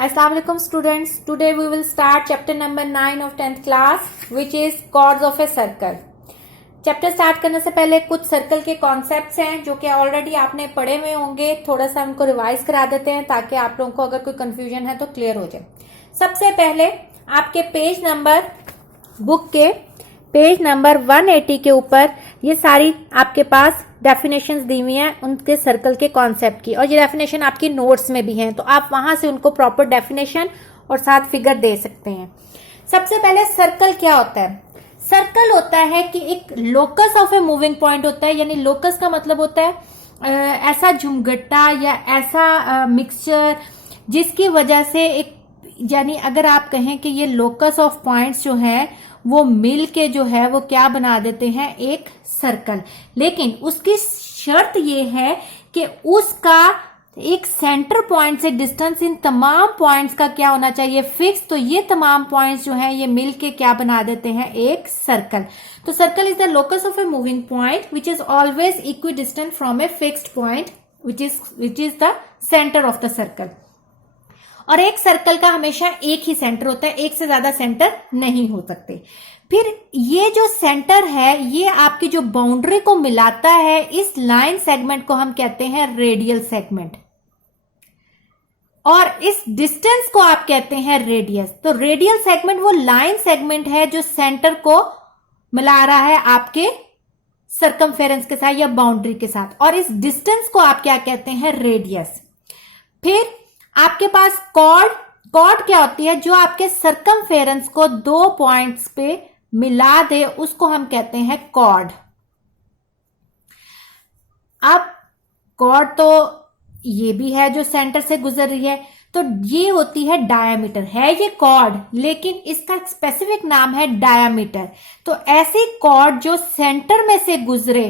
Assalamu alaikum students. Today we will start chapter number 9 of 10th class which is chords of a circle. Chapter start करने से पहले कुछ circle के concepts हैं जो कि ऑलरेडी आपने पढ़े हुए होंगे. थोड़ा सा उनको रिवाइज करा देते हैं ताकि आप लोगों को अगर कोई कंफ्यूजन है तो क्लियर हो जाए. सबसे पहले आपके पेज नंबर बुक के पेज नंबर 180 के ऊपर ये सारी आपके पास डेफिनेशंस दी हुई हैं उनके सर्कल के कॉन्सेप्ट की, और ये डेफिनेशन आपकी नोट्स में भी हैं तो आप वहां से उनको प्रॉपर डेफिनेशन और साथ फिगर दे सकते हैं. सबसे पहले सर्कल क्या होता है? सर्कल होता है कि एक locus of a moving point होता है. यानी लोकस का मतलब होता है ऐसा झुमगट्टा या ऐसा मिक्सचर जिसकी वजह से एक, यानी अगर आप कहें कि ये लोकस ऑफ पॉइंट्स जो है वो मिल के जो है वो क्या बना देते हैं, एक सर्कल. लेकिन उसकी शर्त ये है कि उसका एक सेंटर पॉइंट से डिस्टेंस इन तमाम पॉइंट्स का क्या होना चाहिए, फिक्स. तो ये तमाम पॉइंट्स जो हैं ये मिल के क्या बना देते हैं, एक सर्कल. तो circle is the locus of a moving point which is always equi distant from a fixed point which is the centre of the circle. और एक सर्कल का हमेशा एक ही सेंटर होता है, एक से ज्यादा सेंटर नहीं हो सकते. फिर ये जो सेंटर है ये आपकी जो बाउंड्री को मिलाता है, इस लाइन सेगमेंट को हम कहते हैं रेडियल सेगमेंट, और इस डिस्टेंस को आप कहते हैं रेडियस. तो रेडियल सेगमेंट वो लाइन सेगमेंट है जो सेंटर को मिला रहा है आपके सर्कमफेरेंस के साथ या बाउंड्री के साथ, और इस डिस्टेंस को आप क्या कहते हैं, रेडियस. फिर आपके पास कॉर्ड क्या होती है, जो आपके सर्कमफेरेंस को दो पॉइंट्स पे मिला दे, उसको हम कहते हैं कॉर्ड. अब कॉर्ड तो ये भी है जो सेंटर से गुजर रही है, तो ये होती है डायामीटर. है ये कॉर्ड लेकिन इसका स्पेसिफिक नाम है डायामीटर. तो ऐसी कॉर्ड जो सेंटर में से गुजरे,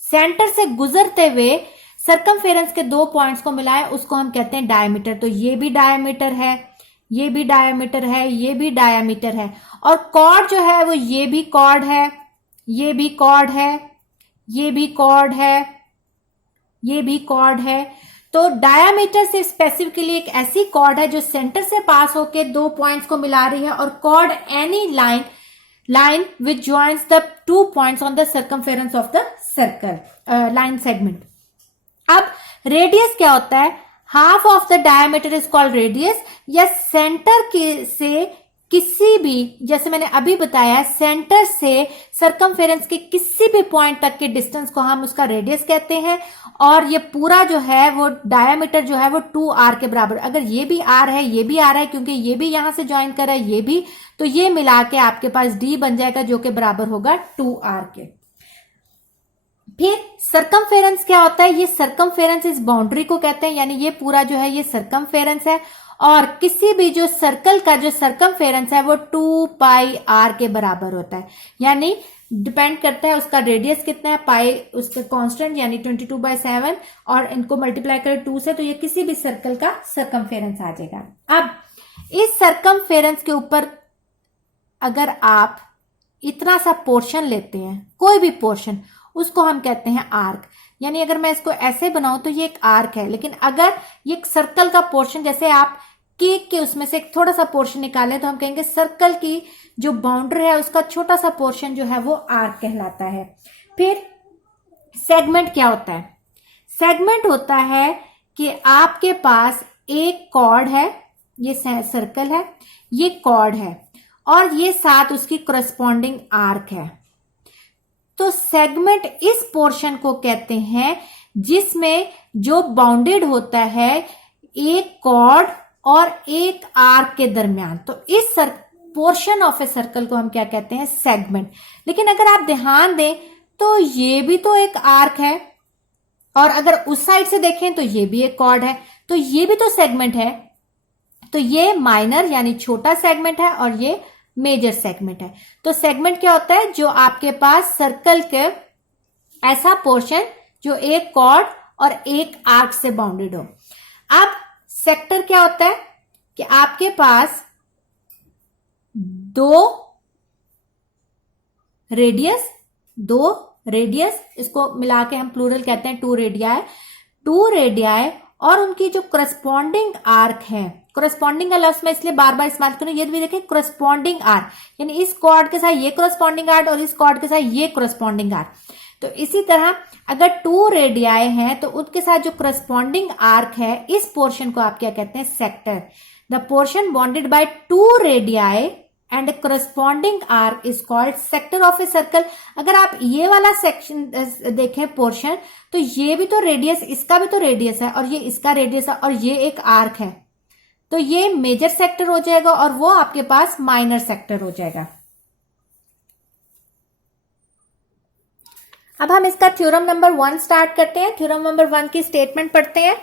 सेंटर से गुजरते हुए सर्कमफेरेंस के दो पॉइंट्स को मिलाए, उसको हम कहते हैं डायमीटर. तो ये भी डायमीटर है, ये भी डायमीटर है, ये भी डायमीटर है. और कॉर्ड जो है वो ये भी कॉर्ड है, ये भी कॉर्ड है, ये भी कॉर्ड है, ये भी कॉर्ड है. तो डायमीटर से स्पेसिफिकली एक ऐसी कॉर्ड है जो सेंटर से पास होके दो पॉइंट्स को मिला रही है. और chord any line which joins the two points on the circumference of the circle line segment. अब रेडियस क्या होता है? Half of the diameter is called radius. या सेंटर से किसी भी, जैसे मैंने अभी बताया, सेंटर से सर्कमफेरेंस के किसी भी पॉइंट तक के डिस्टेंस को हम उसका रेडियस कहते हैं. और ये पूरा जो है वो डायमीटर जो है वो 2r के बराबर. अगर ये भी r है, ये भी r है, क्योंकि ये भी यहां से ज्वाइन कर रहा है, ये भी, तो ये मिला के आपके पास d बन जाएगा जो कि बराबर होगा 2r के. फिर सर्कमफेरेंस क्या होता है? ये सर्कमफेरेंस इस बाउंड्री को कहते हैं, यानी ये पूरा जो है ये सर्कमफेरेंस है. और किसी भी जो सर्कल का जो सर्कमफेरेंस है वो 2πr के बराबर होता है. यानी डिपेंड करता है उसका रेडियस कितना है, पाई उसका कांस्टेंट यानी 22/7, और इनको मल्टीप्लाई करें 2 से, तो ये किसी भी सर्कल का सर्कमफेरेंस आ जाएगा. अब इस सर्कमफेरेंस के ऊपर अगर आप इतना सा पोर्शन लेते हैं, कोई भी पोर्शन, उसको हम कहते हैं आर्क. यानी अगर मैं इसको ऐसे बनाऊं तो ये एक आर्क है. लेकिन अगर ये एक सर्कल का पोर्शन, जैसे आप केक के उसमें से एक थोड़ा सा पोर्शन निकालें, तो हम कहेंगे सर्कल की जो बाउंड्री है उसका छोटा सा पोर्शन जो है वो आर्क कहलाता है. फिर सेगमेंट क्या होता है? सेगमेंट होता है कि आपके पास एक कॉर्ड है, ये सर्कल है, ये कॉर्ड है, और ये साथ उसकी करस्पॉन्डिंग आर्क है. तो सेगमेंट इस पोर्शन को कहते हैं जिसमें जो बाउंडेड होता है एक कॉर्ड और एक आर्क के दरमियान. तो इस पोर्शन ऑफ ए सर्कल को हम क्या कहते हैं? सेगमेंट. लेकिन अगर आप ध्यान दें तो ये भी तो एक आर्क है, और अगर उस साइड से देखें तो ये भी एक कॉर्ड है, तो ये भी तो सेगमेंट है. तो ये माइनर यानी छोटा सेगमेंट है और ये मेजर सेगमेंट है. तो सेगमेंट क्या होता है? जो आपके पास सर्कल के ऐसा पोर्शन जो एक कॉर्ड और एक आर्क से बाउंडेड हो. अब सेक्टर क्या होता है? कि आपके पास दो रेडियस, इसको मिला के हम प्लूरल कहते हैं, 2 रेडियाई और उनकी जो करस्पॉन्डिंग आर्क है, करस्पॉन्डिंग का लफ्ज मैं इसलिए बार बार इस्तेमाल करूं, ये भी देखें करस्पॉन्डिंग आर्क, यानी इस कॉर्ड के साथ ये करस्पॉन्डिंग आर्क और इस कॉर्ड के साथ ये करस्पॉन्डिंग आर्क। तो इसी तरह अगर 2 रेडियाई हैं तो उनके साथ जो करस्पॉन्डिंग आर्क है, इस पोर्शन को आप क्या कहते हैं, sector. The portion bounded by 2 radii and corresponding arc is called sector of a circle. अगर आप ये वाला सेक्शन देखें पोर्शन, तो ये भी तो रेडियस, इसका भी तो रेडियस है और ये इसका रेडियस है और ये एक आर्क है, तो ये मेजर सेक्टर हो जाएगा और वो आपके पास माइनर सेक्टर हो जाएगा। अब हम इसका थ्योरम नंबर 1 स्टार्ट करते हैं। थ्योरम नंबर 1 की स्टेटमेंट पढ़ते हैं।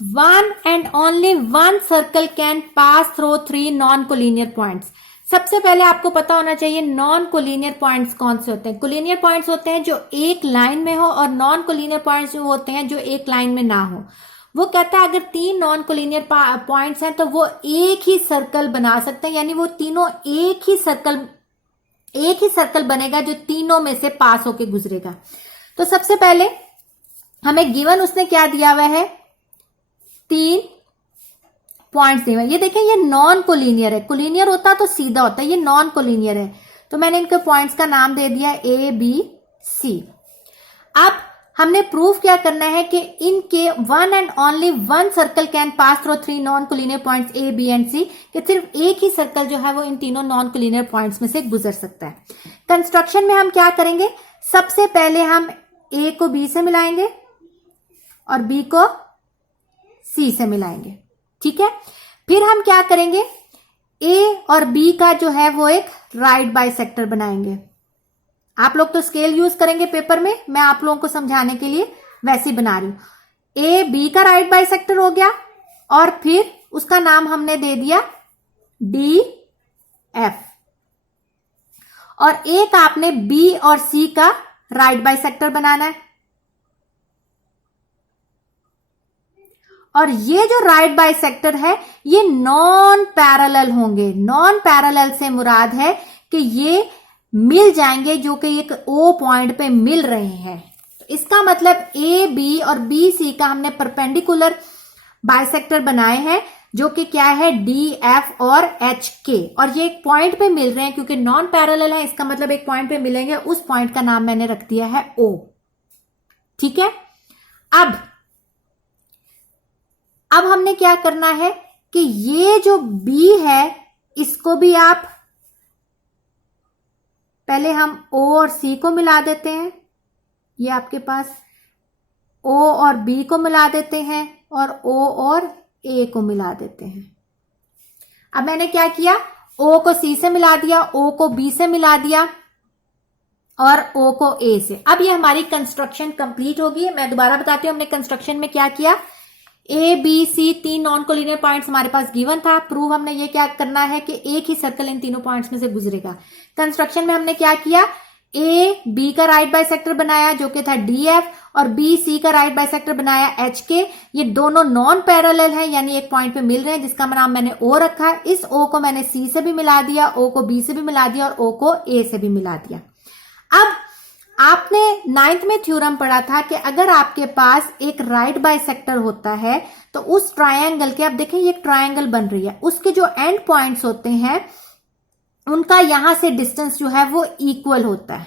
One and only one circle can pass through 3 non-collinear points. सबसे पहले आपको पता होना चाहिए नॉन कोलिनियर पॉइंट्स कौन से होते हैं। कोलिनियर पॉइंट्स होते हैं जो एक लाइन में हो और नॉन कोलिनियर पॉइंट्स जो होते हैं जो एक लाइन में ना हो। वो कहता है अगर 3 नॉन कोलिनियर पॉइंट्स हैं तो वो एक ही सर्कल बना सकते हैं, यानी वो तीनों एक ही सर्कल बनेगा जो तीनों में से पास होके गुजरेगा। तो सबसे पहले हमें गिवन उसने क्या दिया हुआ है, 3 पॉइंट्स दिए हुए। ये देखें, ये नॉन कोलिनियर है, कोलिनियर होता तो सीधा होता है, ये नॉन कोलिनियर है, तो मैंने इनके पॉइंट्स का नाम दे दिया A B C। अब हमने प्रूफ क्या करना है कि इनके one and only one circle can pass through 3 non collinear points A B and C, कि सिर्फ एक ही सर्कल जो है वो इन तीनों नॉन कोलिनियर पॉइंट्स में से गुजर सकता है। कंस्ट्रक्शन में हम क्या करेंगे, सबसे पहले हम A को B से मिलाएंगे और B को C से मिलाएंगे, ठीक है। फिर हम क्या करेंगे, A और B का जो है वो एक राइट बाइसेक्टर बनाएंगे। आप लोग तो स्केल यूज करेंगे पेपर में, मैं आप लोगों को समझाने के लिए वैसे ही बना रही हूं। A B का राइट बाइसेक्टर हो गया और फिर उसका नाम हमने दे दिया DF, और एक आपने B और C का राइट बाइसेक्टर बनाना है। और ये जो राइट बाइसेक्टर है ये नॉन पैरेलल होंगे। नॉन पैरेलल से मुराद है कि ये मिल जाएंगे, जो कि एक O पॉइंट पे मिल रहे हैं। तो इसका मतलब A B और B C का हमने परपेंडिकुलर बाइसेक्टर बनाए हैं, जो कि क्या है DF और HK, और ये एक पॉइंट पे मिल रहे हैं क्योंकि नॉन पैरेलल है, इसका मतलब एक पॉइंट पे मिलेंगे। उस पॉइंट का नाम मैंने रख दिया है O, ठीक है। अब हमने क्या करना है कि ये जो B है इसको भी आप पहले हम O और C को मिला देते हैं, ये आपके पास O और B को मिला देते हैं और O और A को मिला देते हैं। अब मैंने क्या किया, O को C से मिला दिया, O को B से मिला दिया और O को A से। अब ये हमारी कंस्ट्रक्शन कंप्लीट होगी। मैं दोबारा बताती हूँ हमने कंस्ट्रक्शन में क्या किया। A B C 3 non collinear points हमारे पास गिवन था। प्रूव हमने ये क्या करना है कि एक ही सर्कल इन तीनों पॉइंट्स में से गुजरेगा। कंस्ट्रक्शन में हमने क्या किया, A B का राइट बाइसेक्टर बनाया जो कि था DF, और B C का राइट बाइसेक्टर बनाया HK। ये दोनों नॉन पैरेलल हैं, यानी एक पॉइंट पे मिल रहे हैं, जिसका नाम मैंने O रखा है। इस O को मैंने C से भी मिला दिया, O को B से भी मिला दिया और O को A से भी मिला दिया। अब आपने 9th में थ्योरम पढ़ा था कि अगर आपके पास एक राइट बाइसेक्टर होता है तो उस ट्रायंगल के, आप देखें ये एक ट्रायंगल बन रही है, उसके जो एंड पॉइंट्स होते हैं उनका यहां से डिस्टेंस जो है वो इक्वल होता है।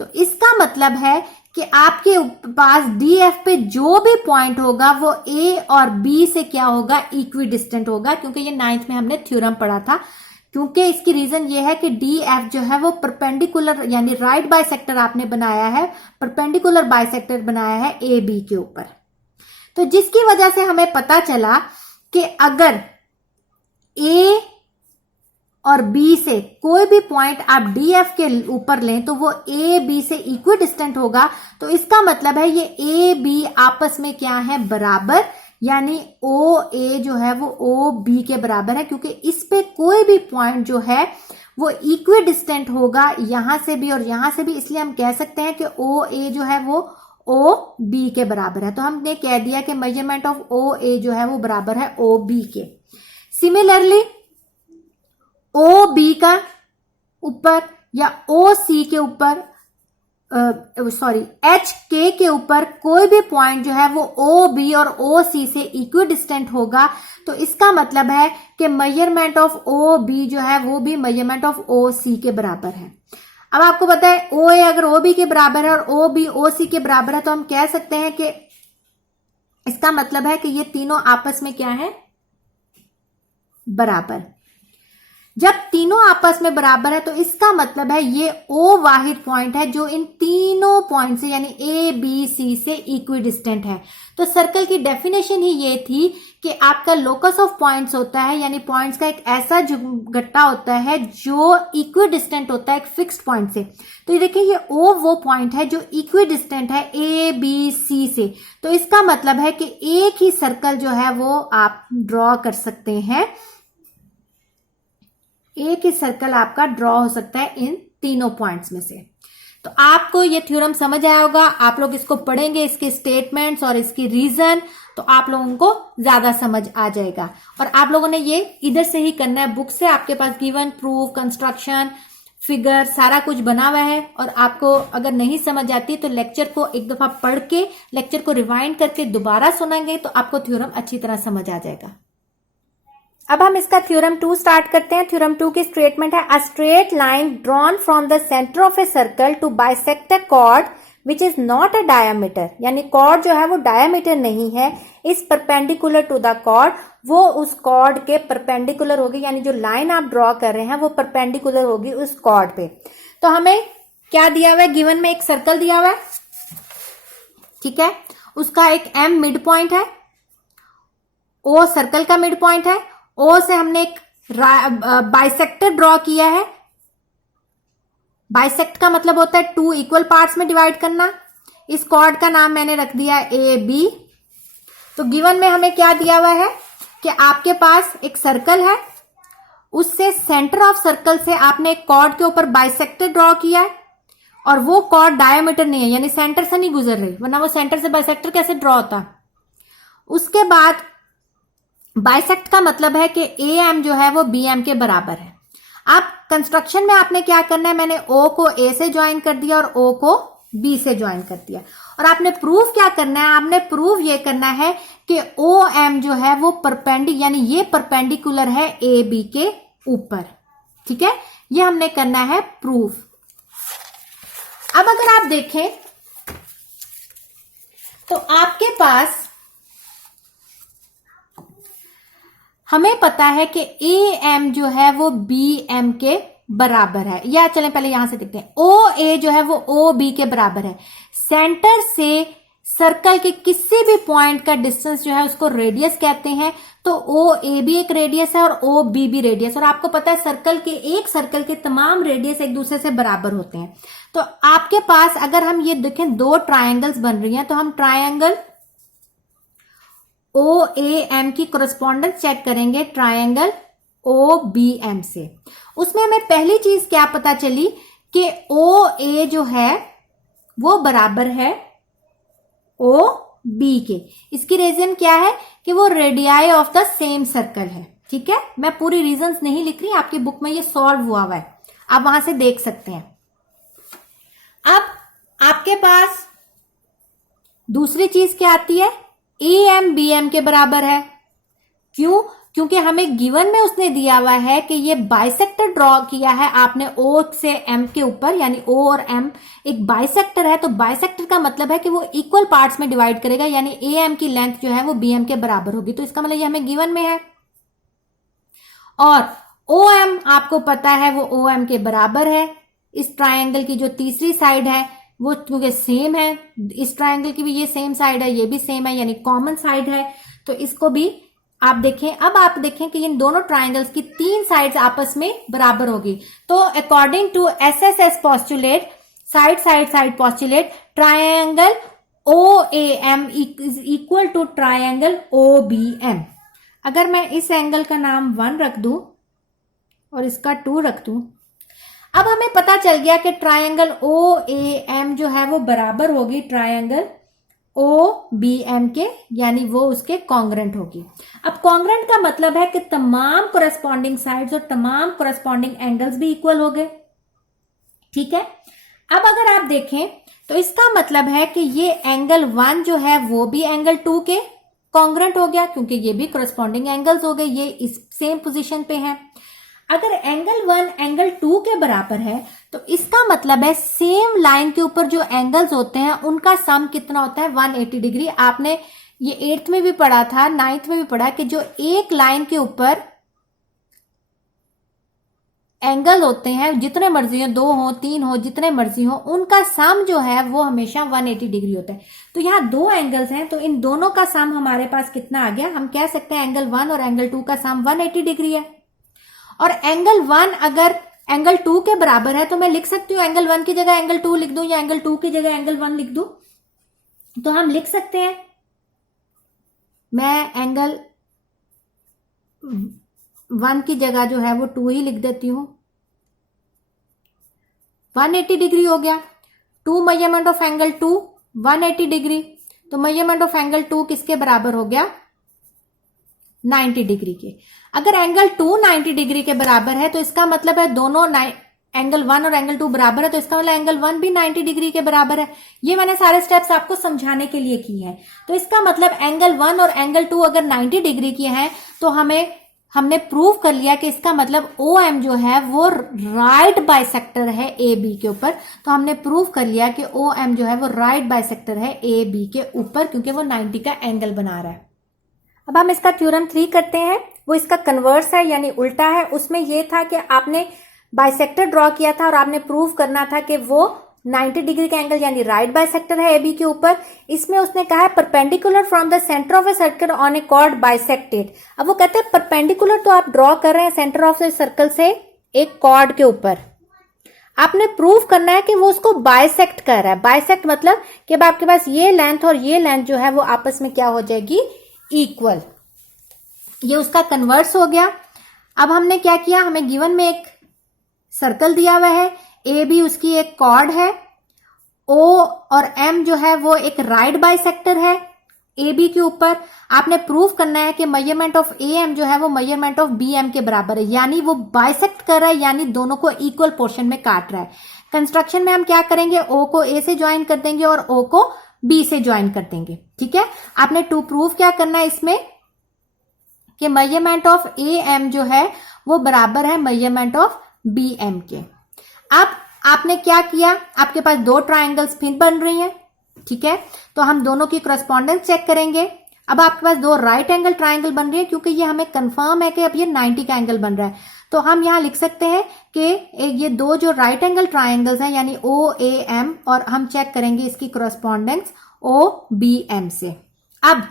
तो इसका मतलब है कि आपके पास DF पे जो भी पॉइंट होगा वो A और B से क्या होगा, इक्वी डिस्टेंट होगा, क्योंकि ये 9th में हमने थ्योरम पढ़ा था। क्योंकि इसकी रीजन ये है कि DF जो है वो परपेंडिकुलर, यानी राइट बाइसेक्टर आपने बनाया है, परपेंडिकुलर बाइसेक्टर बनाया है AB के ऊपर। तो जिसकी वजह से हमें पता चला कि अगर A और B से कोई भी पॉइंट आप DF के ऊपर लें तो वो AB से इक्वी डिस्टेंट होगा। तो इसका मतलब है ये AB आपस में क्या है, बराबर, यानी OA जो है वो OB के बराबर है, क्योंकि इस पे कोई भी पॉइंट जो है वो इक्वी डिस्टेंट होगा यहां से भी और यहां से भी, इसलिए हम कह सकते हैं कि OA जो है वो OB के बराबर है। तो हमने कह दिया कि मेजरमेंट ऑफ OA जो है वो बराबर है OB के। सिमिलरली OB का ऊपर या OC के ऊपर एच के ऊपर कोई भी पॉइंट जो है वो ओ बी और ओ सी से इक्वी डिस्टेंट होगा, तो इसका मतलब है कि मेजरमेंट ऑफ ओ बी जो है वो भी मेजरमेंट ऑफ ओ सी के बराबर है। अब आपको पता है ओ ए अगर ओ बी के बराबर है और ओ बी ओ सी के बराबर है, तो हम कह सकते हैं कि इसका मतलब है कि ये तीनों आपस में क्या है, बराबर। जब तीनों आपस में बराबर है तो इसका मतलब है ये ओ वाहिद पॉइंट है जो इन तीनों पॉइंट से यानी ए बी सी से इक्वी डिस्टेंट है। तो सर्कल की डेफिनेशन ही ये थी कि आपका लोकस ऑफ पॉइंट्स होता है, यानी पॉइंट्स का एक ऐसा गट्टा होता है जो इक्वी डिस्टेंट होता है एक फिक्स्ड पॉइंट से। तो ये देखिए ये ओ वो पॉइंट है जो इक्वी डिस्टेंट है ए बी सी से। तो इसका मतलब है कि एक ही सर्कल जो है वो आप ड्रॉ कर सकते हैं, एक ही सर्कल आपका ड्रॉ हो सकता है इन तीनों पॉइंट्स में से। तो आपको ये थ्योरम समझ आया होगा, आप लोग इसको पढ़ेंगे, इसके स्टेटमेंट्स और इसकी रीजन, तो आप लोगों को ज्यादा समझ आ जाएगा। और आप लोगों ने ये इधर से ही करना है, बुक से आपके पास गिवन प्रूफ कंस्ट्रक्शन फिगर सारा कुछ बना हुआ है। और आपको अगर नहीं समझ आती तो लेक्चर को एक दफा पढ़ के लेक्चर को रिवाइंड करके दोबारा सुनेंगे तो आपको थ्योरम अच्छी तरह समझ आ जाएगा। अब हम इसका थ्योरम 2 स्टार्ट करते हैं। थ्योरम 2 की स्टेटमेंट है, a straight line drawn from the centre of a circle to bisect a chord which is not a diameter, यानी कॉर्ड जो है वो डायमीटर नहीं है, is perpendicular to the chord, वो उस कॉर्ड के परपेंडिकुलर होगी, यानी जो लाइन आप ड्रॉ कर रहे हैं वो परपेंडिकुलर होगी उस कॉर्ड पे। तो हमें क्या दिया हुआ है, गिवन में एक सर्कल दिया हुआ है, ठीक है, उसका एक एम मिड पॉइंट है, ओ सर्कल का मिड पॉइंट है, ओ से हमने एक बाइसेक्टर ड्रॉ किया है। बाइसेक्ट का मतलब होता है टू इक्वल पार्ट्स में डिवाइड करना। इस कॉर्ड का नाम मैंने रख दिया ए बी। तो गिवन में हमें क्या दिया हुआ है कि आपके पास एक सर्कल है, उससे सेंटर ऑफ सर्कल से आपने एक कॉर्ड के ऊपर बाइसेक्टर ड्रॉ किया है, और वो कॉर्ड डायमीटर नहीं है, यानी सेंटर से नहीं गुजर रही, वरना वो सेंटर से बाइसेक्टर कैसे ड्रॉ होता। उसके बाद बाइसेक्ट का मतलब है कि ए एम जो है वो बी एम के बराबर है। आप कंस्ट्रक्शन में आपने क्या करना है, मैंने ओ को ए से ज्वाइन कर दिया और ओ को बी से ज्वाइन कर दिया। और आपने प्रूफ क्या करना है, आपने प्रूफ ये करना है कि ओ एम जो है वो यानी ये परपेंडिकुलर है ए बी के ऊपर, ठीक है, ये हमने करना है प्रूफ। अब अगर आप देखें तो आपके पास हमें पता है कि ए एम जो है वो बी एम के बराबर है, या चलें पहले यहां से देखते हैं, ओ ए जो है वो ओ बी के बराबर है। सेंटर से सर्कल के किसी भी पॉइंट का डिस्टेंस जो है उसको रेडियस कहते हैं। तो ओ ए भी एक रेडियस है और ओ बी भी रेडियस, और आपको पता है एक सर्कल के तमाम रेडियस एक दूसरे से बराबर होते हैं। तो आपके पास अगर हम ये देखें दो ट्राइंगल्स बन रही हैं, तो हम ट्राइंगल ओ ए एम की कोरेस्पॉन्डेंस चेक करेंगे ट्राइंगल ओ बी एम से। उसमें हमें पहली चीज क्या पता चली कि ओ ए जो है वो बराबर है ओ बी के। इसकी रीजन क्या है कि वो radii of the same circle है, ठीक है। मैं पूरी रीजंस नहीं लिख रही, आपकी बुक में ये सॉल्व हुआ है, आप वहां से देख सकते हैं। अब आपके पास दूसरी चीज क्या आती है, ए एम बी एम के बराबर है। क्यों? क्योंकि हमें गिवन में उसने दिया हुआ है कि ये बाइसेक्टर ड्रॉ किया है आपने ओ से एम के ऊपर, यानी ओ और एम एक बाइसेक्टर है। तो बाइसेक्टर का मतलब है कि वो इक्वल पार्ट्स में डिवाइड करेगा, यानी ए एम की लेंथ जो है वो बी एम के बराबर होगी। तो इसका मतलब ये हमें गिवन में है। और ओ एम आपको पता है वो ओ एम के बराबर है। इस ट्राइंगल की जो तीसरी साइड है वो क्योंकि सेम है, इस ट्राइंगल की भी ये सेम साइड है, ये भी सेम है, यानी कॉमन साइड है। तो इसको भी आप देखें। अब आप देखें कि इन दोनों ट्राइंगल्स की तीन साइड्स आपस में बराबर होगी। तो according to SSS postulate, side side side postulate, triangle O A M is equal to triangle O B M. अगर मैं इस एंगल का नाम 1 रख दूं और इसका 2 रख दूं, अब हमें पता चल गया कि ट्राइंगल ओ ए एम जो है वो बराबर होगी ट्राइंगल ओ बी एम के, यानी वो उसके कॉन्ग्रेंट होगी। अब कॉन्ग्रेंट का मतलब है कि तमाम कोरेस्पॉन्डिंग साइड्स और तमाम कोरेस्पॉन्डिंग एंगल्स भी इक्वल हो गए, ठीक है। अब अगर आप देखें तो इसका मतलब है कि ये एंगल 1 जो है वो भी एंगल 2 के कॉन्ग्रेंट हो गया, क्योंकि ये भी करस्पॉन्डिंग एंगल्स हो गए, ये इस सेम पोजीशन पे है। अगर एंगल 1 एंगल 2 के बराबर है तो इसका मतलब है सेम लाइन के ऊपर जो एंगल्स होते हैं उनका सम कितना होता है, 180 डिग्री। आपने ये 8th में भी पढ़ा था, 9th में भी पढ़ा कि जो एक लाइन के ऊपर एंगल होते हैं, जितने मर्जी हो, 2 हो 3 हो, जितने मर्जी हो, उनका सम जो है वो हमेशा 180 डिग्री होता है। तो यहाँ 2 एंगल्स हैं, तो इन दोनों का सम हमारे पास कितना आ गया, हम कह सकते हैं एंगल 1 और एंगल 2 का सम 180 डिग्री है। और एंगल 1 अगर एंगल 2 के बराबर है तो मैं लिख सकती हूँ एंगल 1 की जगह एंगल 2 लिख दूं, या एंगल 2 की जगह एंगल 1 लिख दूं। तो हम लिख सकते हैं, मैं एंगल 1 की जगह जो है वो 2 ही लिख देती हूं। 180 डिग्री हो गया। 2 मेजरमेंट ऑफ एंगल 2 180 डिग्री, तो मेजरमेंट ऑफ एंगल 2 किसके बराबर हो गया, 90 डिग्री के। अगर एंगल 2 90 डिग्री के बराबर है तो इसका मतलब है दोनों एंगल 1 और एंगल 2 बराबर है, तो इसका मतलब एंगल 1 भी 90 डिग्री के बराबर है। ये मैंने सारे स्टेप्स आपको समझाने के लिए किए हैं। तो इसका मतलब एंगल 1 और एंगल 2 अगर 90 डिग्री के हैं तो हमने प्रूव कर लिया कि इसका मतलब OM जो है वो राइट बाइसेक्टर है AB के ऊपर। तो हमने प्रूव कर लिया कि OM जो है वो राइट बाइसेक्टर है AB के ऊपर, क्योंकि वो 90 का एंगल बना रहा है। अब हम इसका थ्योरम 3 करते हैं, वो इसका कन्वर्स है यानी उल्टा है। उसमें यह था कि आपने बाइसेक्टर ड्रॉ किया था और आपने प्रूव करना था कि वो 90 डिग्री का एंगल यानी राइट बाइसेक्टर है AB के ऊपर। इसमें उसने कहा है perpendicular from the centre of a circle on a chord bisected. अब वो कहते हैं परपेंडिकुलर तो आप ड्रॉ कर रहे हैं सेंटर ऑफ ए सर्कल से एक कॉर्ड के ऊपर, आपने प्रूव करना है कि वो उसको बाइसेक्ट कर रहा है। बाइसेक्ट मतलब कि अब आपके पास ये लेंथ और ये लेंथ जो है वो आपस में क्या हो जाएगी, इक्वल। ये उसका कन्वर्स हो गया। अब हमने क्या किया, हमें गिवन में एक सर्कल दिया हुआ है, ए बी उसकी एक कॉर्ड है, ओ और एम जो है वो एक राइट बाइसेक्टर है ए बी के ऊपर। आपने प्रूव करना है कि मेजरमेंट ऑफ ए एम जो है वो मेजरमेंट ऑफ बी एम के बराबर है, यानी वो बाइसेक्ट कर रहा है, यानी दोनों को इक्वल पोर्शन में काट रहा है। कंस्ट्रक्शन में हम क्या करेंगे, ओ को ए से ज्वाइन कर देंगे और ओ को बी से ज्वाइन कर देंगे। ठीक है, आपने टू प्रूव क्या करना है इसमें कि मेजरमेंट ऑफ ए एम जो है वो बराबर है मेजरमेंट ऑफ बी एम के। अब आपने क्या किया, आपके पास दो ट्राइंगल्स फिर बन रही हैं। ठीक है, तो हम दोनों की करस्पॉन्डेंस चेक करेंगे। अब आपके पास दो राइट एंगल ट्राइंगल बन रही है, क्योंकि ये हमें कंफर्म है कि अब ये 90 का एंगल बन रहा है। तो हम यहां लिख सकते हैं कि ये दो जो राइट एंगल ट्राइंगल्स हैं यानी ओ ए एम, और हम चेक करेंगे इसकी करस्पॉन्डेंस ओ बी एम से। अब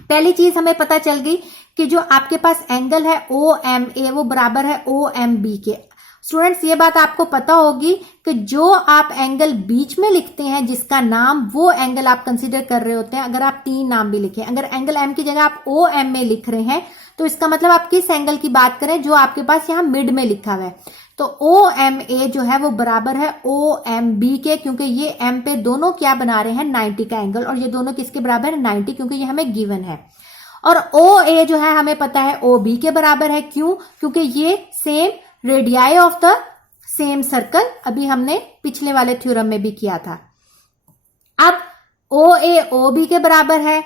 पहली चीज हमें पता चल गई कि जो आपके पास एंगल है ओ एम ए वो बराबर है ओ एम बी के। स्टूडेंट्स ये बात आपको पता होगी कि जो आप एंगल बीच में लिखते हैं जिसका नाम, वो एंगल आप कंसीडर कर रहे होते हैं। अगर आप 3 नाम भी लिखें, अगर एंगल एम की जगह आप ओ एम में लिख रहे हैं तो इसका मतलब आप किस एंगल की बात करें, जो आपके पास यहाँ मिड में लिखा हुआ है। तो ओ एम ए जो है वो बराबर है ओ एम बी के, क्योंकि ये एम पे दोनों क्या बना रहे हैं 90 का एंगल, और ये दोनों किसके बराबर है 90, क्योंकि ये हमें गिवन है। और ओ ए जो है हमें पता है ओ बी के बराबर है। क्यों? क्योंकि ये same radii of the same circle, अभी हमने पिछले वाले थ्योरम में भी किया था। अब ओ ए ओ बी के बराबर है,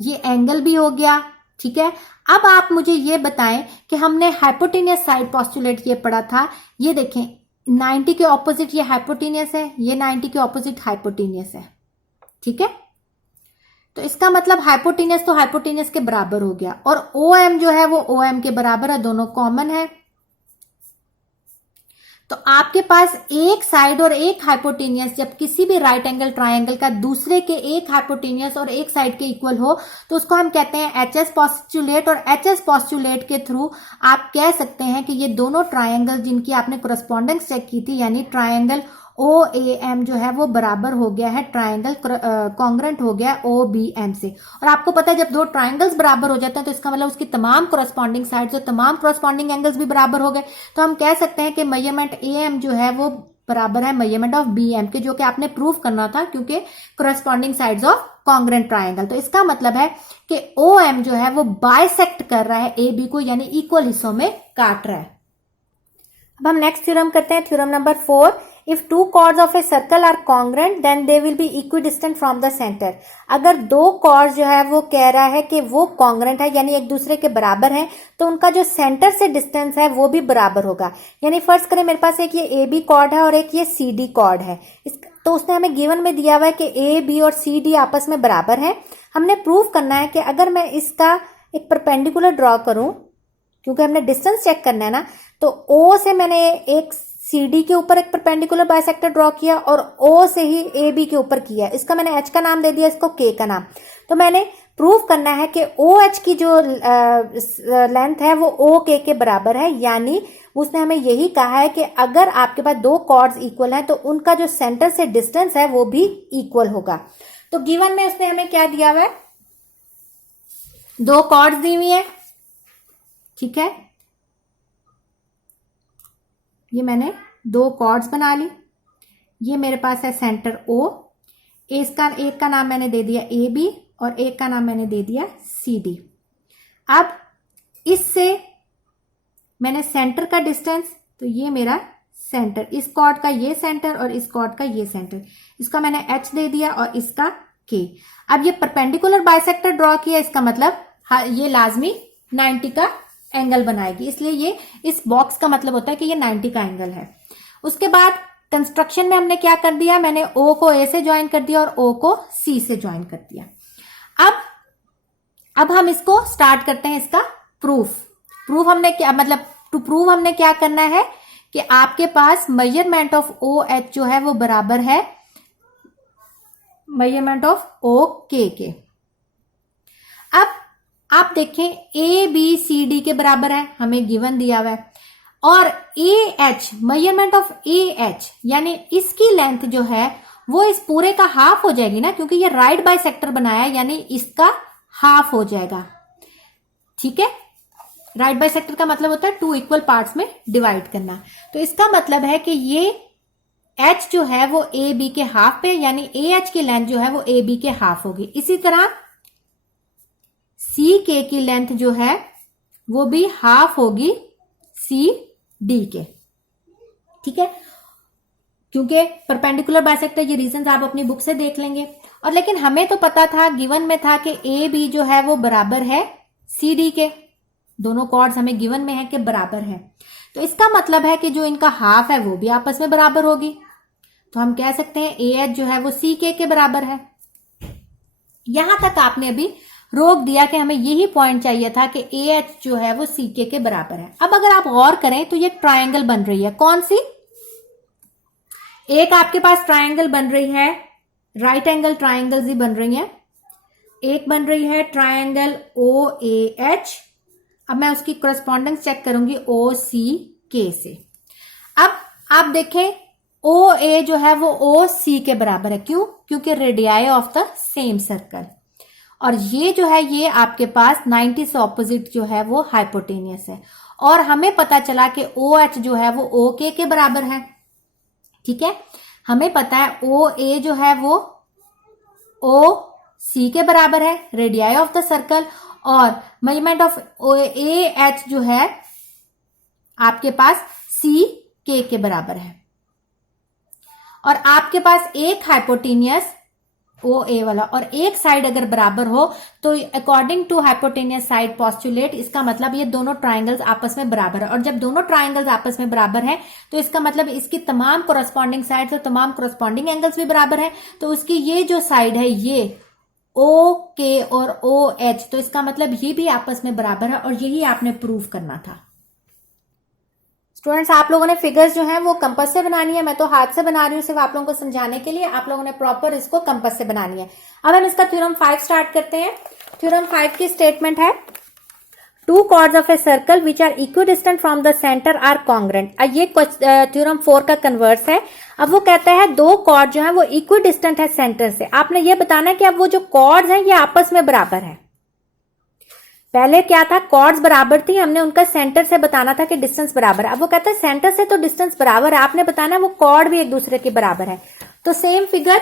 ये एंगल भी हो गया। ठीक है, अब आप मुझे ये बताएं कि हमने हाइपोटेनियस साइड पोस्टुलेट ये पढ़ा था। ये देखें 90 के ऑपोजिट ये हाइपोटेनियस है, ये 90 के ऑपोजिट हाइपोटेनियस है। ठीक है, तो इसका मतलब हाइपोटेनियस तो हाइपोटेनियस के बराबर हो गया, और ओ एम जो है वो ओ एम के बराबर है, दोनों कॉमन है। तो आपके पास एक साइड और एक हाइपोटेनियस, जब किसी भी राइट एंगल ट्रायंगल का दूसरे के एक हाइपोटेनियस और एक साइड के इक्वल हो तो उसको हम कहते हैं एचएस पोस्टुलेट। और एचएस पोस्टुलेट के थ्रू आप कह सकते हैं कि ये दोनों ट्रायंगल जिनकी आपने कोरेस्पॉन्डेंस चेक की थी, यानी ट्रायंगल ओ ए एम जो है वो बराबर हो गया है ट्रायंगल कॉन्ग्रेंट हो गया ओ बी एम से। और आपको पता है जब दो ट्रायंगल्स बराबर हो जाते हैं तो इसका मतलब उसकी तमाम कोरेस्पॉन्डिंग साइड्स और तमाम कोरेस्पॉन्डिंग एंगल्स भी बराबर हो गए। तो हम कह सकते हैं कि मेजरमेंट ए एम जो है वो बराबर है मेजरमेंट ऑफ बी एम के, जो कि आपने प्रूव करना था क्योंकि corresponding sides of congruent triangle. तो इसका मतलब है कि ओ एम जो है वो बाइसेक्ट कर रहा है ए बी को, यानी इक्वल हिस्सों में काट रहा है। अब हम नेक्स्ट थ्योरम करते हैं, theorem number 4। If two chords of a circle are congruent then they will be equidistant from the centre. अगर दो कॉर्ड्स जो है वो कह रहा है कि वो कॉन्ग्रेंट है यानी एक दूसरे के बराबर है, तो उनका जो सेंटर से डिस्टेंस है वो भी बराबर होगा। यानी फर्ज करें मेरे पास एक ये ए बी कॉर्ड है और एक ये सी डी कॉर्ड है, तो उसने हमें गिवन में दिया हुआ है कि ए बी और सी डी आपस में बराबर है। हमने प्रूव करना है कि अगर मैं इसका एक परपेंडिकुलर ड्रॉ करूं, क्योंकि हमने डिस्टेंस चेक करना है ना, तो ओ से मैंने एक सी डी के ऊपर एक परपेंडिकुलर बाइसेक्टर ड्रॉ किया और ओ से ही ए बी के ऊपर किया। इसका मैंने एच का नाम दे दिया, इसको के का नाम। तो मैंने प्रूव करना है कि ओ एच की जो लेंथ है वो ओ के बराबर है। यानी उसने हमें यही कहा है कि अगर आपके पास दो कॉर्ड्स इक्वल हैं तो उनका जो सेंटर से डिस्टेंस है वो भी इक्वल होगा। तो गिवन में उसने हमें क्या दिया हुआ है, दो कॉर्ड्स दी हुई है, ठीक है। ये मैंने दो कॉर्ड्स बना ली, ये मेरे पास है सेंटर ओ, इसका एक का नाम मैंने दे दिया ए बी और एक का नाम मैंने दे दिया सी डी। अब इससे मैंने सेंटर का डिस्टेंस, तो ये मेरा सेंटर, इस कॉर्ड का ये सेंटर और इस कॉर्ड का ये सेंटर, इसका मैंने एच दे दिया और इसका के। अब ये परपेंडिकुलर बाइसेक्टर ड्रॉ किया, इसका मतलब ये लाजमी 90 का एंगल बनाएगी, इसलिए ये इस बॉक्स का मतलब होता है कि ये 90 का एंगल है। उसके बाद कंस्ट्रक्शन में हमने क्या कर दिया, मैंने ओ को ए से ज्वाइन कर दिया और ओ को सी से ज्वाइन कर दिया। अब हम इसको स्टार्ट करते हैं इसका प्रूफ हमने क्या मतलब टू प्रूव हमने क्या करना है कि आपके पास मेजरमेंट ऑफ ओ एच जो है वो बराबर है मेजरमेंट ऑफ ओ के। अब आप देखें ए बी सी डी के बराबर है, हमें गिवन दिया हुआ है, और A H measurement of A H यानी इसकी लेंथ जो है वो इस पूरे का हाफ हो जाएगी ना, क्योंकि ये राइट बाइसेक्टर बनाया है यानी इसका हाफ हो जाएगा, ठीक है। राइट बाइसेक्टर का मतलब होता है टू इक्वल पार्ट्स में डिवाइड करना। तो इसका मतलब है कि ये एच जो है वो ए बी के हाफ पे, यानी ए एच की लेंथ जो है वो ए बी के हाफ होगी। इसी तरह सी के की लेंथ जो है वो भी हाफ होगी सी डी के, ठीक है। क्योंकि परपेंडिकुलर बाइसेक्टर, ये रीजंस आप अपनी बुक से देख लेंगे। और लेकिन हमें तो पता था, गिवन में था कि ए बी जो है वो बराबर है सी डी के, दोनों कॉर्ड्स हमें गिवन में है कि बराबर है। तो इसका मतलब है कि जो इनका हाफ है वो भी आपस में बराबर होगी। तो हम कह सकते हैं ए एच जो है वो सी के बराबर है। यहां तक आपने अभी रोक दिया कि हमें यही पॉइंट चाहिए था कि ए एच जो है वो सी के बराबर है। अब अगर आप गौर करें तो ये ट्रायंगल बन रही है, कौन सी, एक आपके पास ट्रायंगल बन रही है, राइट एंगल ट्रायंगल्स ही बन रही हैं। एक बन रही है ट्रायंगल ओ ए एच, अब मैं उसकी करस्पॉन्डेंस चेक करूंगी ओ सी के से। अब आप देखें ओ ए जो है वो ओ सी के बराबर है, क्यों, क्योंकि radii of the same circle. और ये जो है ये आपके पास 90 से ऑपोजिट जो है वो हाइपोटेनियस है। और हमें पता चला कि ओ एच जो है वो ओ के बराबर है, ठीक है। हमें पता है ओ ए जो है वो ओ सी के बराबर है, रेडियाई ऑफ द सर्कल। और मेजरमेंट ऑफ ए एच जो है आपके पास सी के बराबर है। और आपके पास एक हाइपोटेनियस ओ ए वाला और एक साइड अगर बराबर हो तो according to hypotenuse side postulate, इसका मतलब ये दोनों ट्राइंगल्स आपस में बराबर है। और जब दोनों ट्राइंगल्स आपस में बराबर है तो इसका मतलब इसकी तमाम कोरस्पॉन्डिंग साइड्स और तमाम कोरस्पॉन्डिंग एंगल्स भी बराबर है। तो उसकी ये जो साइड है ये ओ के और ओ एच, तो इसका मतलब ये भी आपस में बराबर है और यही आपने प्रूव करना था। स्टूडेंट्स, आप लोगों ने फिगर्स जो हैं वो कंपास से बनानी है, मैं तो हाथ से बना रही हूँ सिर्फ आप लोगों को समझाने के लिए। आप लोगों ने प्रॉपर इसको कंपास से बनानी है। अब हम इसका थ्योरम 5 स्टार्ट करते हैं। थ्योरम 5 की स्टेटमेंट है, two chords of a circle which are equidistant from the centre are congruent. ये थ्योरम 4 का कन्वर्स है। अब वो कहता है दो कॉर्ड जो है वो इक्विडिस्टेंट है सेंटर से। आपने ये बताना है कि अब वो जो कॉर्ड्स हैं ये आपस में बराबर है। पहले क्या था, कॉर्ड्स बराबर थी, हमने उनका सेंटर से बताना था कि डिस्टेंस बराबर है। अब वो कहता है सेंटर से तो डिस्टेंस बराबर है, आपने बताना है वो कॉर्ड भी एक दूसरे के बराबर है। तो same figure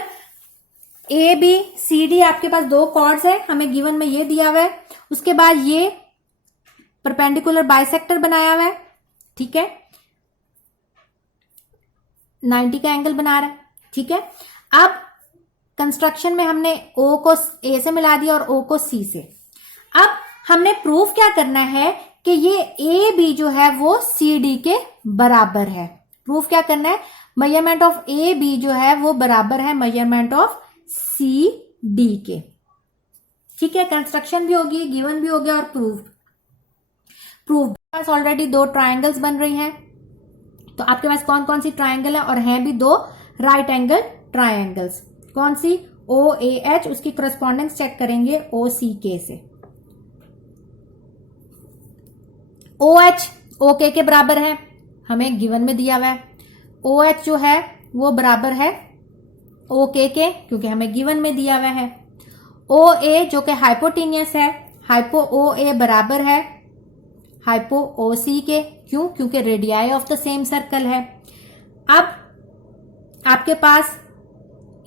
A B C D, आपके पास दो कॉर्ड्स है, हमें गिवन में ये दिया हुआ है। उसके बाद ये परपेंडिकुलर बाइसेक्टर बनाया हुआ है, ठीक है। 90 का एंगल बना रहा है। ठीक है, अब कंस्ट्रक्शन में हमने ओ को ए से मिला दिया और ओ को सी से। अब हमने प्रूफ क्या करना है कि ये ए बी जो है वो सी डी के बराबर है। प्रूफ क्या करना है, मेजरमेंट ऑफ ए बी जो है वो बराबर है मेजरमेंट ऑफ सी डी के। ठीक है, कंस्ट्रक्शन भी होगी, गिवन भी हो गया और प्रूफ पास ऑलरेडी दो ट्राइंगल्स बन रही हैं। तो आपके पास कौन कौन सी ट्राइंगल है, और हैं भी दो राइट एंगल ट्राइंगल्स। कौन सी, ओ ए एच, उसकी करस्पॉन्डेंस चेक करेंगे ओ सी के से। ओ एच ओ के बराबर है, हमें गिवन में दिया हुआ है। ओ एच जो है वो बराबर है ओ के क्योंकि हमें गिवन में दिया हुआ है। ओ ए जो कि हाइपोटेनियस है, हाइपो ओ ए बराबर है हाइपो ओ सी के। क्यों, क्योंकि radii of the same circle है। अब आपके पास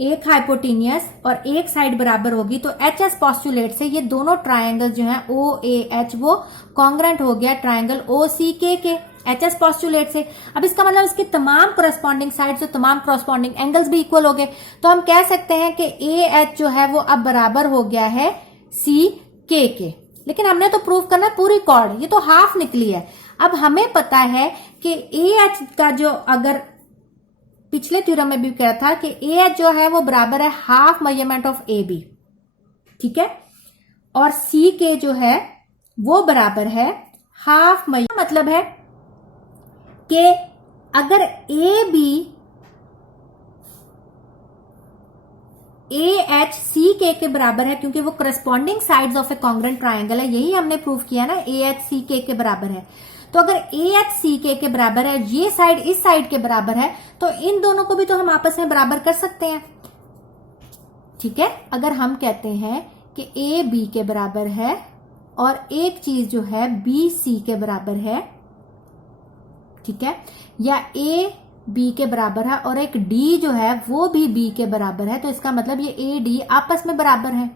एक हाइपोटेनियस और एक साइड बराबर होगी, तो एच एस पॉस्टुलेट से ये दोनों ट्राइंगल जो है ओ ए एच वो कॉन्ग्रेंट हो गया ट्राइंगल ओ सी के एच एस पॉस्टुलेट से। अब इसका मतलब इसकी तमाम करस्पॉन्डिंग साइड्स और तमाम करस्पॉन्डिंग एंगल्स भी इक्वल हो गए। तो हम कह सकते हैं कि ए एच जो है वो अब बराबर हो गया है सी के। लेकिन हमने तो प्रूव करना पूरी कॉर्ड, ये तो हाफ निकली है। अब हमें पता है कि ए एच का जो, अगर पिछले थ्योरम में भी कहा था कि ए एच जो है वो बराबर है half measurement of A B. ठीक है, और सी के जो है वो बराबर है हाफ मेजर। मतलब है कि अगर A B A H C के बराबर है, क्योंकि वो corresponding sides of A congruent triangle है, यही हमने प्रूव किया ना, ए एच सी के बराबर है। तो अगर ए एच सी के बराबर है, ये साइड इस साइड के बराबर है, तो इन दोनों को भी तो हम आपस में बराबर कर सकते हैं। ठीक है, अगर हम कहते हैं कि ए बी के बराबर है और एक चीज जो है बी सी के बराबर है, ठीक है, या ए बी के बराबर है और एक डी जो है वो भी बी के बराबर है, तो इसका मतलब ये ए डी आपस में बराबर है।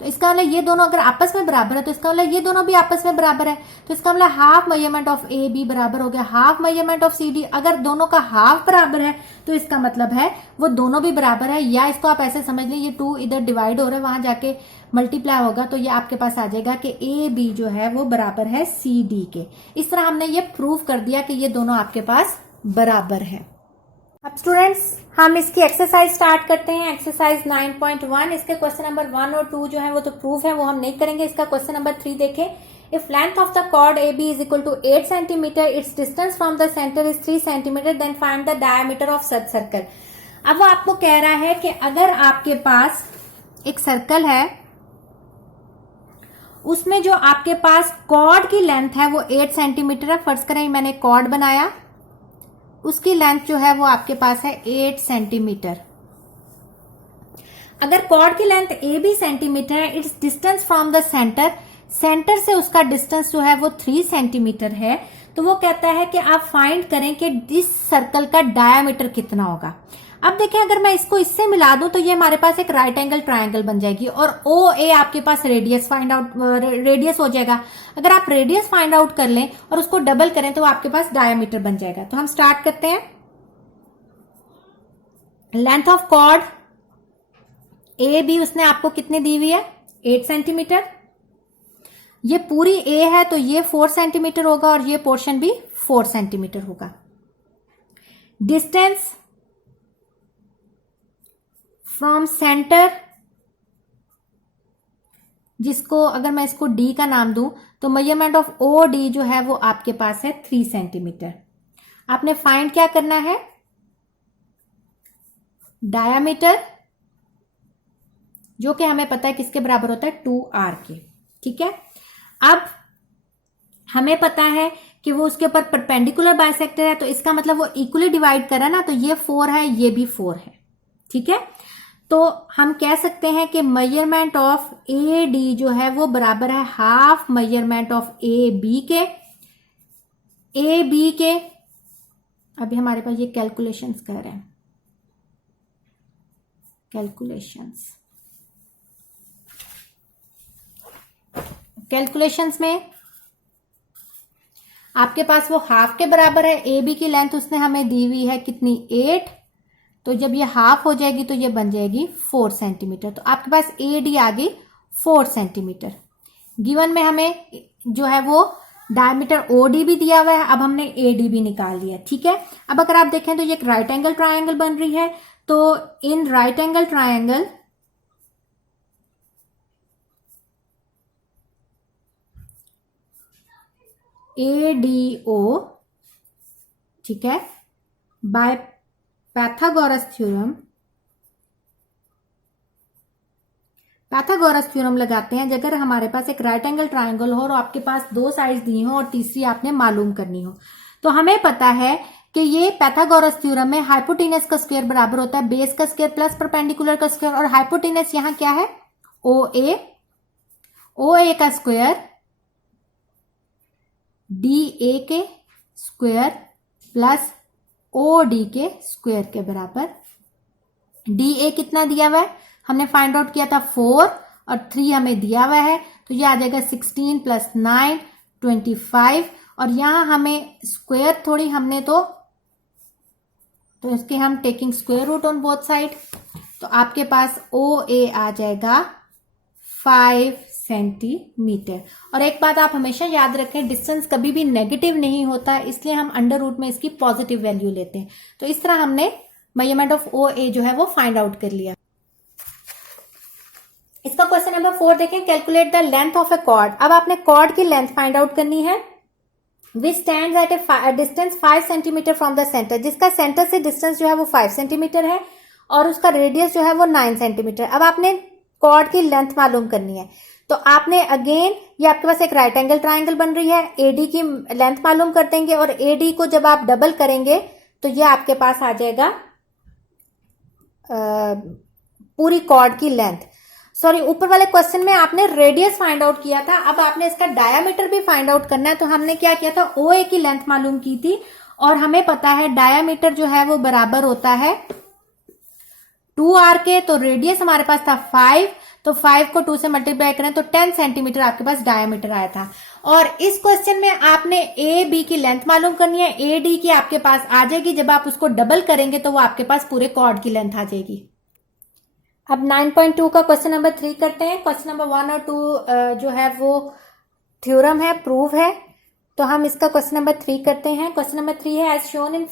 तो इसका मतलब ये दोनों अगर आपस में बराबर है तो इसका मतलब ये दोनों भी आपस में बराबर है। तो इसका मतलब half measurement of A B बराबर हो गया half measurement of C D. अगर दोनों का हाफ बराबर है तो इसका मतलब है वो दोनों भी बराबर है, या इसको आप ऐसे समझ लें, ये 2 इधर डिवाइड हो रहा है, वहां जाके मल्टीप्लाई होगा, तो ये आपके पास आ जाएगा कि ए बी जो है वो बराबर है सी डी के। इस तरह हमने ये प्रूव कर दिया कि ये दोनों आपके पास बराबर है। अब स्टूडेंट्स हम इसकी एक्सरसाइज स्टार्ट करते हैं। एक्सरसाइज 9.1, इसके क्वेश्चन नंबर 1 और 2 जो है वो तो प्रूफ है, वो हम नहीं करेंगे। इसका क्वेश्चन नंबर 3 देखें। If length of the chord A B is equal to 8 centimetre, its distance from the centre is 3 centimetre, then find the diameter of such circle. अब वो आपको कह रहा है कि अगर आपके पास एक सर्कल है, उसमें जो आपके पास कॉर्ड की लेंथ है वो 8 सेंटीमीटर है। फर्ज करें मैंने कॉर्ड बनाया, उसकी लेंथ जो है वो आपके पास है 8 सेंटीमीटर। अगर कॉर्ड की लेंथ ए बी सेंटीमीटर है, it's distance from the centre, centre से उसका डिस्टेंस जो है वो 3 सेंटीमीटर है, तो वो कहता है कि आप फाइंड करें कि इस सर्कल का डायामीटर कितना होगा। अब देखें, अगर मैं इसको इससे मिला दूं तो ये हमारे पास एक राइट एंगल ट्राइंगल बन जाएगी और ओ ए आपके पास रेडियस रेडियस हो जाएगा। अगर आप रेडियस फाइंड आउट कर लें और उसको डबल करें तो आपके पास डायमीटर बन जाएगा। तो हम स्टार्ट करते हैं। Length of chord A B उसने आपको कितनी दी हुई है, 8 सेंटीमीटर। ये पूरी ए है तो ये 4 सेंटीमीटर होगा और ये पोर्शन भी 4 सेंटीमीटर होगा। डिस्टेंस फ्रॉम सेंटर, जिसको अगर मैं इसको डी का नाम दूं तो मेजरमेंट ऑफ ओ डी जो है वो आपके पास है 3 सेंटीमीटर। आपने फाइंड क्या करना है, डायामीटर, जो कि हमें पता है किसके बराबर होता है, 2r के। ठीक है, अब हमें पता है कि वो उसके ऊपर परपेंडिकुलर बाइसेक्टर है, तो इसका मतलब वो इक्वली डिवाइड करा ना, तो ये 4 है, ये भी 4 है। ठीक है, तो हम कह सकते हैं कि मेजरमेंट ऑफ ए डी जो है वो बराबर है half measurement of A B के। अभी हमारे पास ये कैलकुलेशंस कर रहे हैं, कैलकुलेशंस में आपके पास वो हाफ के बराबर है। ए बी की लेंथ उसने हमें दी हुई है कितनी, 8। तो जब ये हाफ हो जाएगी तो ये बन जाएगी 4 सेंटीमीटर। तो आपके पास ए डी आ गई 4 सेंटीमीटर। गिवन में हमें जो है वो डायमीटर ओ डी भी दिया हुआ है, अब हमने ए डी भी निकाल लिया। ठीक है, अब अगर आप देखें तो ये एक राइट एंगल ट्राइंगल बन रही है। तो in right angle triangle ADO, ठीक है, बाय पैथागोरस थ्योरम लगाते हैं। अगर हमारे पास एक राइट एंगल ट्राइंगल हो और आपके पास दो साइड्स दी हो और तीसरी आपने मालूम करनी हो, तो हमें पता है कि ये पैथागोरस थ्योरम में हाइपोटेनस का स्क्वायर बराबर होता है बेस का स्क्वायर प्लस परपेंडिकुलर का स्क्वायर, और हाइपोटेनस यहां क्या है, OA का स्क्वायर DA के स्क्वायर प्लस OD के स्क्वायर के बराबर। DA कितना दिया हुआ है, हमने फाइंड आउट किया था 4 और 3 हमें दिया हुआ है, तो ये आ जाएगा 16 प्लस 9 25। और यहां हमें स्क्वायर थोड़ी हमने तो इसके हम taking square root on both side, तो आपके पास OA आ जाएगा 5 सेंटीमीटर। और एक बात आप हमेशा याद रखें, डिस्टेंस कभी भी नेगेटिव नहीं होता, इसलिए हम अंडर रूट में इसकी पॉजिटिव वैल्यू लेते हैं। तो इस तरह हमने मेजरमेंट ऑफ OA जो है वो फाइंड आउट कर लिया। इसका क्वेश्चन नंबर 4 देखें, calculate the length of a chord. अब आपने कॉर्ड की लेंथ फाइंड आउट करनी है which stands at a distance 5 centimetre from the centre, जिसका सेंटर से डिस्टेंस जो है वो 5 सेंटीमीटर है और उसका रेडियस जो है वो 9 सेंटीमीटर। अब आपने कॉर्ड की लेंथ मालूम करनी है, तो आपने अगेन ये आपके पास एक राइट एंगल ट्राइंगल बन रही है, AD की लेंथ मालूम कर देंगे और AD को जब आप डबल करेंगे तो ये आपके पास आ जाएगा पूरी कॉर्ड की लेंथ। सॉरी, ऊपर वाले क्वेश्चन में आपने रेडियस फाइंड आउट किया था, अब आपने इसका डायामीटर भी फाइंड आउट करना है। तो हमने क्या किया था, OA की लेंथ मालूम की थी और हमें पता है डायामीटर जो है वो बराबर होता है 2R के। तो रेडियस हमारे पास था 5, तो 5 को 2 से मल्टीप्लाई करें तो 10 सेंटीमीटर आपके पास डायमीटर आया था। और इस क्वेश्चन में आपने ए बी की लेंथ मालूम करनी है, AD की आपके पास आ जाएगी, जब आप उसको डबल करेंगे तो वो आपके पास पूरे कॉर्ड की लेंथ आ जाएगी। अब 9.2 का क्वेश्चन नंबर 3 करते हैं। क्वेश्चन नंबर 1 और 2 जो है वो थ्योरम है, प्रूव है, तो हम इसका क्वेश्चन नंबर 3 करते हैं। क्वेश्चन नंबर 3 है, एज शोन इन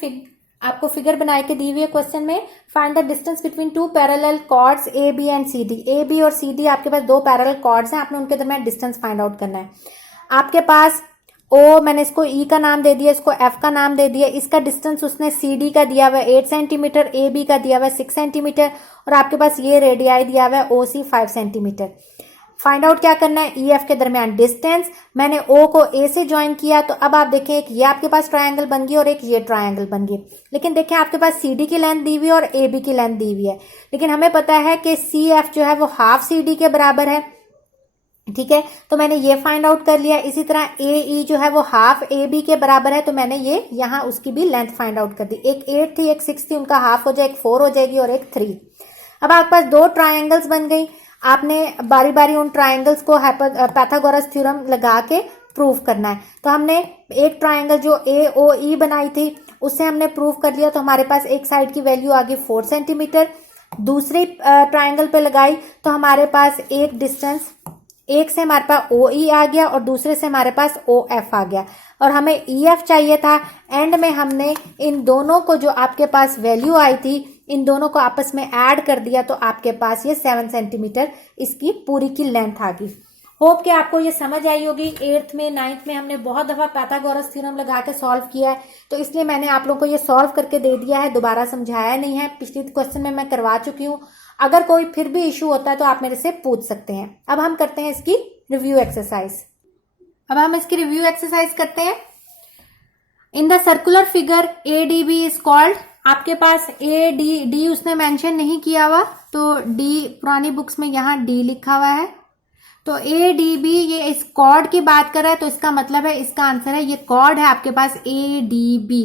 आपको फिगर बना के दी हुई है क्वेश्चन में, find the distance between 2 parallel chords AB and CD। AB और CD आपके पास 2 पैरेलल कॉर्ड्स हैं, आपने उनके दरमियान डिस्टेंस फाइंड आउट करना है। आपके पास O, मैंने इसको E का नाम दे दिया, इसको F का नाम दे दिया, इसका डिस्टेंस उसने CD का दिया हुआ है 8 सेंटीमीटर, AB का दिया हुआ है 6 सेंटीमीटर और आपके पास ये रेडियाई दिया हुआ है OC 5 सेंटीमीटर। फाइंड आउट क्या करना है, EF के दरमियान डिस्टेंस। मैंने O को A से ज्वाइन किया, तो अब आप देखें एक ये आपके पास ट्रायंगल बन गई और एक ये ट्रायंगल बन गई। लेकिन देखें आपके पास CD की लेंथ दी हुई है और AB की लेंथ दी हुई है, लेकिन हमें पता है कि CF जो है वो हाफ CD के बराबर है। ठीक है, तो मैंने ये फाइंड आउट कर लिया। इसी तरह AE जो है वो हाफ AB के बराबर है, तो मैंने ये यहाँ उसकी भी लेंथ फाइंड आउट कर दी। एक 8 थी, एक 6 थी, उनका हाफ हो जाए, एक 4 हो जाएगी और एक 3। अब आपके पास 2 ट्रायंगल्स बन गई। आपने बारी बारी उन ट्रायंगल्स को पैथागोरस थ्योरम लगा के प्रूव करना है। तो हमने एक ट्रायंगल जो AOE बनाई थी उससे हमने प्रूव कर लिया, तो हमारे पास एक साइड की वैल्यू आ गई 4 सेंटीमीटर। दूसरी ट्रायंगल पे लगाई तो हमारे पास एक डिस्टेंस, एक से हमारे पास OE आ गया और दूसरे से हमारे पास OF आ गया और हमें EF चाहिए था। एंड में हमने इन दोनों को जो आपके पास वैल्यू आई थी इन दोनों को आपस में ऐड कर दिया, तो आपके पास ये 7 सेंटीमीटर इसकी पूरी की लेंथ आ गई। होप कि आपको ये समझ आई होगी। 8th में 9th में हमने बहुत दफा पैथागोरस थ्योरम लगा के सॉल्व किया है, तो इसलिए मैंने आप लोगों को ये सॉल्व करके दे दिया है, दोबारा समझाया नहीं है। पिछले क्वेश्चन में मैं करवा चुकी हूँ। अगर कोई फिर भी इशू होता है तो आप मेरे से पूछ सकते हैं। अब हम करते हैं इसकी रिव्यू एक्सरसाइज। करते हैं। इन the circular figure ADB is called, आपके पास AD उसने मेंशन नहीं किया हुआ, तो D पुरानी बुक्स में यहाँ D लिखा हुआ है। तो ADB ये इस कॉर्ड की बात कर रहा है, तो इसका मतलब है, इसका आंसर है ये कॉर्ड है आपके पास ADB।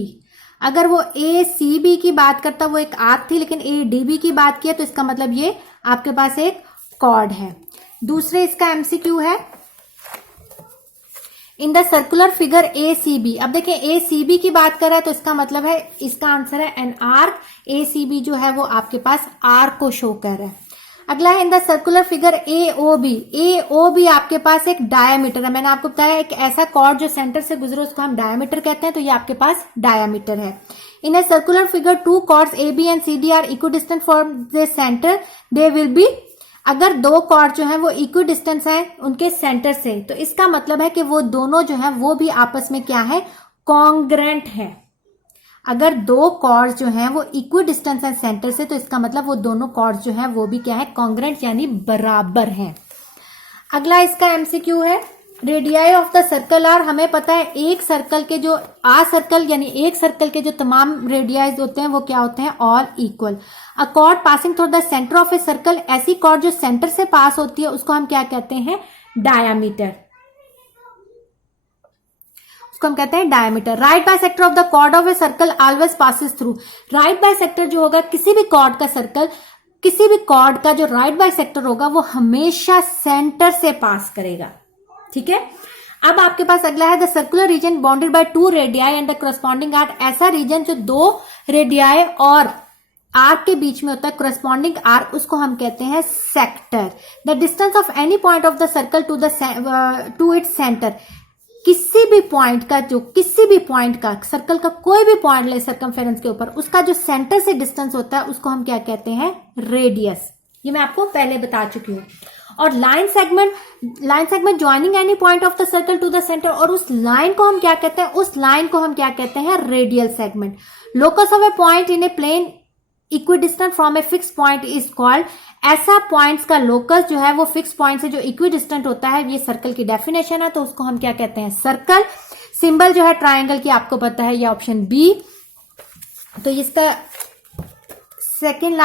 अगर वो ACB की बात करता, वो एक आर्क थी, लेकिन ADB की बात किया तो इसका मतलब ये आपके पास एक कॉर्ड है। दूसरे इसका MCQ है, in the circular figure A C B, अब देखिए ए सी बी की बात कर रहा है तो इसका मतलब है, इसका आंसर है an arc. A C B जो है वो आपके पास आर्क को शो कर रहा है। अगला है in the circular figure A O B. A O B आपके पास एक डायामीटर है, मैंने आपको बताया एक ऐसा कॉर्ड जो सेंटर से गुजरे उसको हम डायामीटर कहते हैं, तो ये आपके पास डायामीटर है। In a circular figure two chords A B and C D are equidistant from the centre, they will be, अगर दो कॉर्ड जो है वो इक्विडिस्टेंस है उनके सेंटर से, तो इसका मतलब है कि वो दोनों जो है वो भी आपस में क्या है, कॉन्ग्रेंट है। अगर दो कॉर्ड्स जो हैं वो इक्विडिस्टेंस है सेंटर से, तो इसका मतलब वो दोनों कॉर्ड्स जो हैं वो भी क्या है, कॉन्ग्रेंट यानी बराबर हैं। अगला इसका एमसीक्यू है, radii of the circle R, हमें पता है एक सर्कल के जो सर्कल यानी एक सर्कल के जो तमाम रेडियाइज होते हैं वो क्या होते हैं, all equal. A cord passing through the centre of a circle, ऐसी कॉर्ड जो सेंटर से पास होती है उसको हम क्या कहते हैं, डायामीटर, उसको हम कहते हैं diameter. Right bisector of the chord of a circle always passes through, right bisector जो होगा किसी भी कॉर्ड का सर्कल, किसी भी कॉर्ड का जो राइट बाइसेक्टर होगा वो हमेशा सेंटर से पास करेगा, ठीक है। अब आपके पास अगला है the circular region bounded by two radii and the corresponding arc, ऐसा रीजन जो दो रेडियाई और आर्क के बीच में होता है, करस्पॉन्डिंग आर्क, उसको हम कहते हैं sector. The distance of any point of the circle to its centre, किसी भी पॉइंट का, जो किसी भी पॉइंट का, सर्कल का कोई भी पॉइंट ले सर्कमफेरेंस के ऊपर, उसका जो सेंटर से डिस्टेंस होता है उसको हम क्या कहते हैं, रेडियस। ये मैं आपको पहले बता चुकी हूं। और line segment joining any point of the circle to the centre, और उस लाइन को हम क्या कहते हैं, उस लाइन को हम क्या कहते हैं, radial segment. Locus of a point in a plane equidistant from a fix point is called, ऐसा पॉइंट्स का लोकस जो है वो फिक्स पॉइंट से जो इक्विडिस्टेंट होता है, ये सर्कल की डेफिनेशन है, तो उसको हम क्या कहते हैं, सर्कल। सिंबल जो है ट्राइंगल की आपको पता है, ये ऑप्शन बी। तो इसका सेकेंड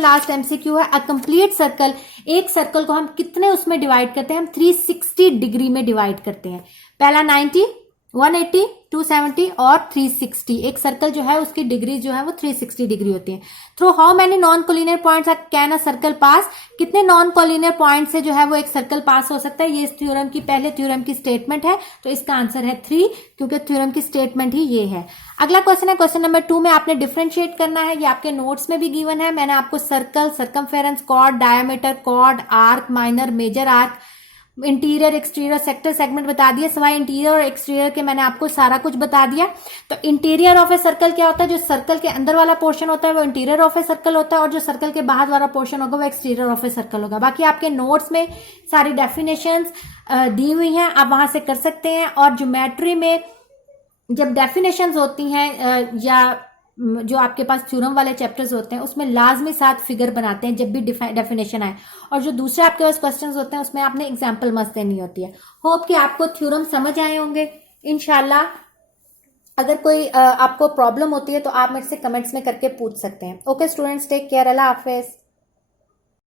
लास्ट एमसीक्यू है, अ कंप्लीट सर्कल, एक सर्कल को हम कितने उसमें डिवाइड करते हैं, हम 360 डिग्री में डिवाइड करते हैं। पहला 90, 180, 270 और 360, एक सर्कल जो है उसकी डिग्री जो है वो 360 डिग्री होती है। Through how many non collinear points can a circle पास, कितने नॉन कोलिनियर पॉइंट से जो है वो एक सर्कल पास हो सकता है, ये इस थ्योरम की, पहले थ्योरम की स्टेटमेंट है, तो इसका आंसर है 3, क्योंकि थ्योरम की स्टेटमेंट ही ये है। अगला क्वेश्चन है क्वेश्चन नंबर 2 में आपने डिफरेंशिएट करना है, ये आपके नोट्स में भी गिवन है। मैंने आपको circle, circumference, chord, diameter, chord, arc, minor, major arc, interior, exterior, sector, segment बता दिया। सिवाय इंटीरियर और एक्सटीरियर के मैंने आपको सारा कुछ बता दिया। तो इंटीरियर ऑफ ए सर्कल क्या होता है, जो सर्कल के अंदर वाला पोर्शन होता है वो इंटीरियर ऑफ ए सर्कल होता है, और जो सर्कल के बाहर वाला पोर्शन होगा वो एक्सटीरियर ऑफ ए सर्कल होगा। बाकी आपके नोट्स में सारी डेफिनेशंस दी हुई हैं, आप वहां से कर सकते हैं। और ज्योमेट्री में जब डेफिनेशंस होती हैं या जो आपके पास थ्योरम वाले चैप्टर्स होते हैं उसमें लाजमी साथ फिगर बनाते हैं जब भी डेफिनेशन आए, और जो दूसरे आपके पास क्वेश्चंस होते हैं उसमें आपने एग्जांपल मस्त देनी होती है। होप कि आपको थ्योरम समझ आए होंगे इंशाल्लाह। अगर कोई आपको प्रॉब्लम होती है तो आप मेरे से कमेंट्स में करके पूछ सकते हैं। ओके स्टूडेंट्स, टेक केयर, अल्लाह हाफिज।